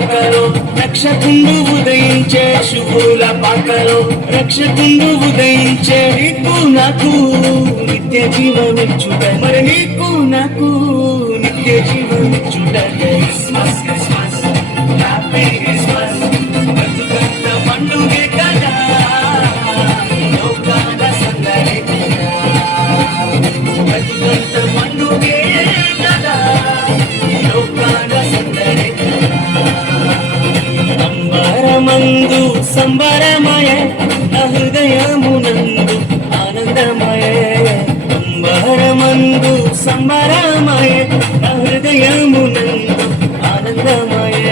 పాకలో రక్షకుండు ఉదయించే శుభుల పాకలో రక్షకుండు ఉదయించే నీకు నాకు నిత్య జీవమిచ్చుట మరి నీకు నాకు నిత్య జీవమిచ్చుట క్రిస్మస్ క్రిస్మస్ హ్యాపీ క్రిస్మస్ బతుకంత పండుగే కదా లోకాల సందడి కదా బతుకంత పండుగే కదా లోకాల సందడి అంబరమందు సంబరమయ హృదయమునందు ఆనందమయ అంబరమందు సంబరమయ హృదయమునందు ఆనందమయ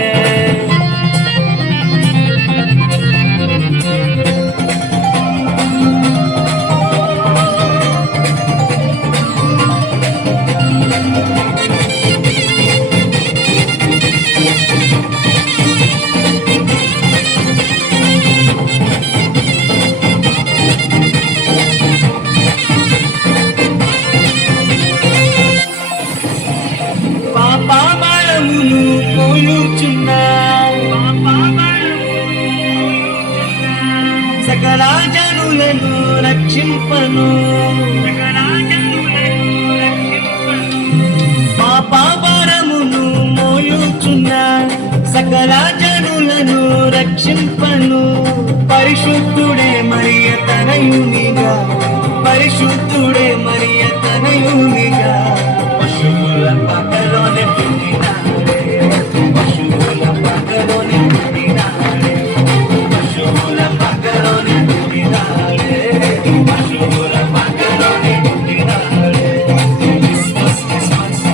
సకల జనులను రక్షింపను పాపభారమును మోయుచున్న సకల జనులను రక్షింపను పరిశుద్ధుడే మరియ తనయునిగా పరిశుద్ధుడే మరియ తనయునిగా పశువుల పక్కలోనే పుట్టినాడే పశువుల పక్కలోనే పుట్టినాడే పశువుల పక్కలోనే పుట్టినాడే పశువుల పక్కలోనే పుట్టినాడే క్రిస్మస్ క్రిస్మస్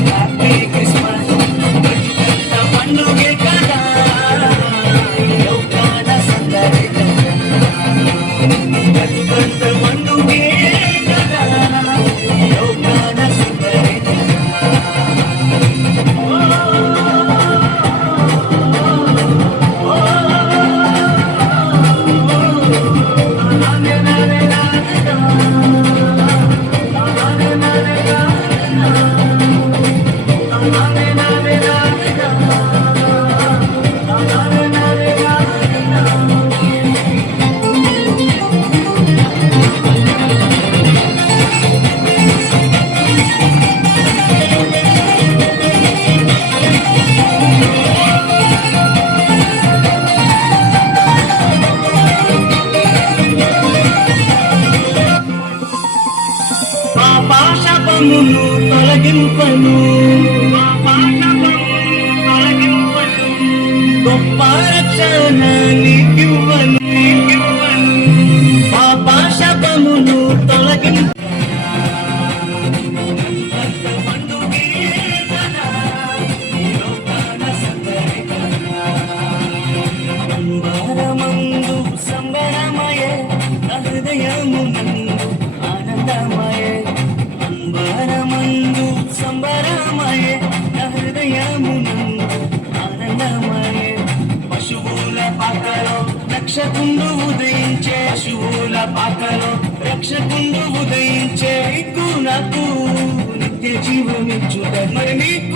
హ్యాపీ క్రిస్మస్ బతుకంత పండుగే కదా లోకాల సందడి కదా బతుకంత పండుగే కదా లోకాల సందడి పాపమును తొలగింపను గొప్ప రక్షణ నీకివ్వను పాపమును తొలగింప అంబరమందు సంబరమయ హృదయమునందు ఆనందమయ అంబరమందు సంబరమయ హృదయమునందు ఆనందమయ పశువుల పాకలో రక్షకుండు ఉదయించే పశువుల పాకలో రక్షకుండు ఉదయించే నీకు నాకు నిత్య జీవమిచ్చుట మరి నీకు